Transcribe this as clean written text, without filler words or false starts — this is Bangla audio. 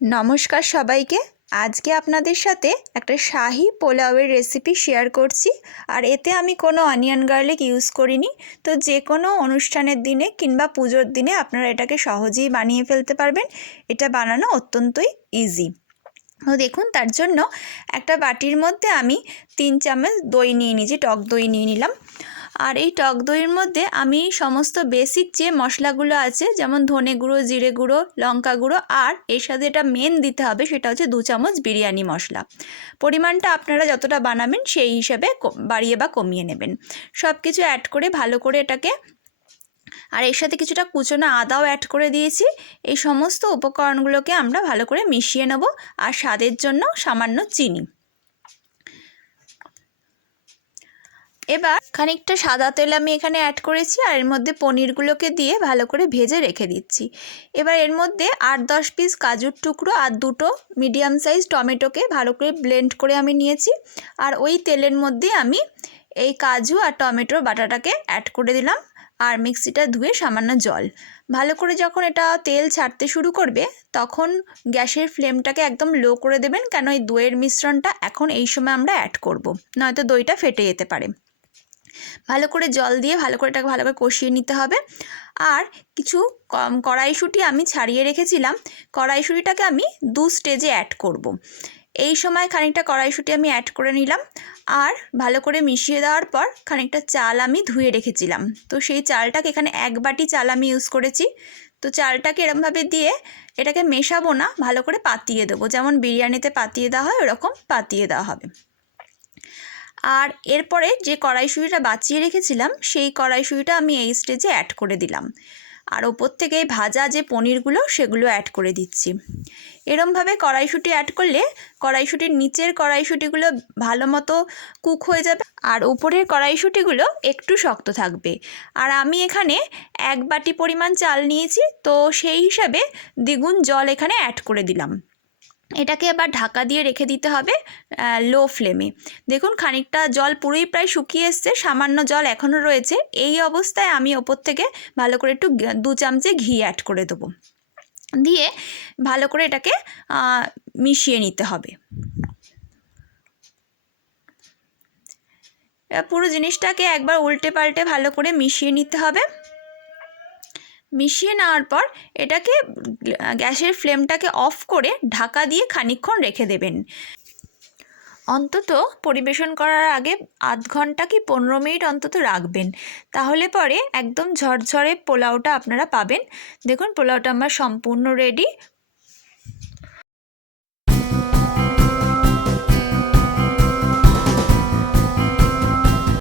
নমস্কার সবাইকে। আজকে আপনাদের সাথে একটা শাহি পোলাওয়ের রেসিপি শেয়ার করছি। আর এতে আমি কোনো অনিয়ন গার্লিক ইউজ করিনি। তো যে কোনো অনুষ্ঠানের দিনে কিংবা পুজোর দিনে আপনারা এটাকে সহজেই বানিয়ে ফেলতে পারবেন। এটা বানানো অত্যন্তই ইজি। তো দেখুন, তার জন্য একটা বাটির মধ্যে আমি 3 চামচ দই নিয়ে নিয়েছি, টক দই নিয়ে নিলাম। আর এই টক দইয়ের মধ্যে আমি সমস্ত বেসিক যে মশলাগুলো আছে, যেমন ধনে গুঁড়ো, জিরে গুঁড়ো, লঙ্কা গুঁড়ো, আর এর সাথে এটা মেন দিতে হবে, সেটা হচ্ছে 2 চামচ বিরিয়ানি মশলা। পরিমাণটা আপনারা যতটা বানাবেন সেই হিসাবে বাড়িয়ে বা কমিয়ে নেবেন। সব কিছু অ্যাড করে ভালো করে এটাকে, আর এর সাথে কিছুটা কুচনো আদাও অ্যাড করে দিয়েছি। এই সমস্ত উপকরণগুলোকে আমরা ভালো করে মিশিয়ে নেব। আর স্বাদের জন্য সামান্য চিনি। এবার খানিকটা সাদা তেল আমি এখানে অ্যাড করেছি, আর এর মধ্যে পনিরগুলোকে দিয়ে ভালো করে ভেজে রেখে দিচ্ছি। এবার এর মধ্যে 8-10 পিস কাজুর টুকরো আর 2টো মিডিয়াম সাইজ টমেটোকে ভালো করে ব্লেন্ড করে আমি নিয়েছি। আর ওই তেলের মধ্যে আমি এই কাজু আর টমেটোর বাটাটাকে অ্যাড করে দিলাম, আর মিক্সিটা ধুয়ে সামান্য জল। ভালো করে যখন এটা তেল ছাড়তে শুরু করবে, তখন গ্যাসের ফ্লেমটাকে একদম লো করে দেবেন, কেন এই দইয়ের মিশ্রণটা এখন এই সময় আমরা অ্যাড করব, নয়তো দইটা ফেটে যেতে পারে। ভালো করে জল দিয়ে ভালো করে এটাকে ভালো করে কষিয়ে নিতে হবে। আর কিছু কড়াইশুঁটি আমি ছাড়িয়ে রেখেছিলাম, কড়াইশুঁটিটাকে আমি 2 স্টেজে অ্যাড করব। এই সময় খানিকটা কড়াইশুঁটি আমি অ্যাড করে নিলাম। আর ভালো করে মিশিয়ে দেওয়ার পর খানিকটা চাল আমি ধুয়ে রেখেছিলাম, তো সেই চালটাকে, এখানে 1 বাটি চাল আমি ইউজ করেছি। তো চালটাকে এরকমভাবে দিয়ে এটাকে মেশাবো না, ভালো করে পাতিয়ে দেবো, যেমন বিরিয়ানিতে পাতিয়ে দেওয়া হয় ওরকম পাতিয়ে দেওয়া হবে। আর এরপরে যে কড়াইশুঁটিটা বাঁচিয়ে রেখেছিলাম, সেই কড়াইশুঁটিটা আমি এই স্টেজে অ্যাড করে দিলাম। আর ওপর থেকে ভাজা যে পনিরগুলো সেগুলো অ্যাড করে দিচ্ছি। এরমভাবে কড়াইশুঁটি অ্যাড করলে কড়াইশুঁটির নিচের কড়াইশুঁটিগুলো ভালো মতো কুক হয়ে যাবে, আর উপরের কড়াইশুঁটিগুলো একটু শক্ত থাকবে। আর আমি এখানে 1 বাটি পরিমাণ চাল নিয়েছি, তো সেই হিসাবে দ্বিগুণ জল এখানে অ্যাড করে দিলাম। এটাকে আবার ঢাকা দিয়ে রেখে দিতে হবে লো ফ্লেমে। দেখুন, খানিকটা জল পুরোই প্রায় শুকিয়ে এসছে, সামান্য জল এখনও রয়েছে। এই অবস্থায় আমি ওপর থেকে ভালো করে একটু 2 চামচে ঘি অ্যাড করে দেবো, দিয়ে ভালো করে এটাকে মিশিয়ে নিতে হবে। পুরো জিনিসটাকে একবার উল্টে পাল্টে ভালো করে মিশিয়ে নিতে হবে। মিশিয়ে নেওয়ার পর এটাকে গ্যাসের ফ্লেমটাকে অফ করে ঢাকা দিয়ে খানিকক্ষণ রেখে দেবেন। অন্তত পরিবেশন করার আগে আধ ঘন্টা কি 15 মিনিট অন্তত রাখবেন, তাহলে পরে একদম ঝরঝরে পোলাওটা আপনারা পাবেন। দেখুন, পোলাওটা আমার সম্পূর্ণ রেডি।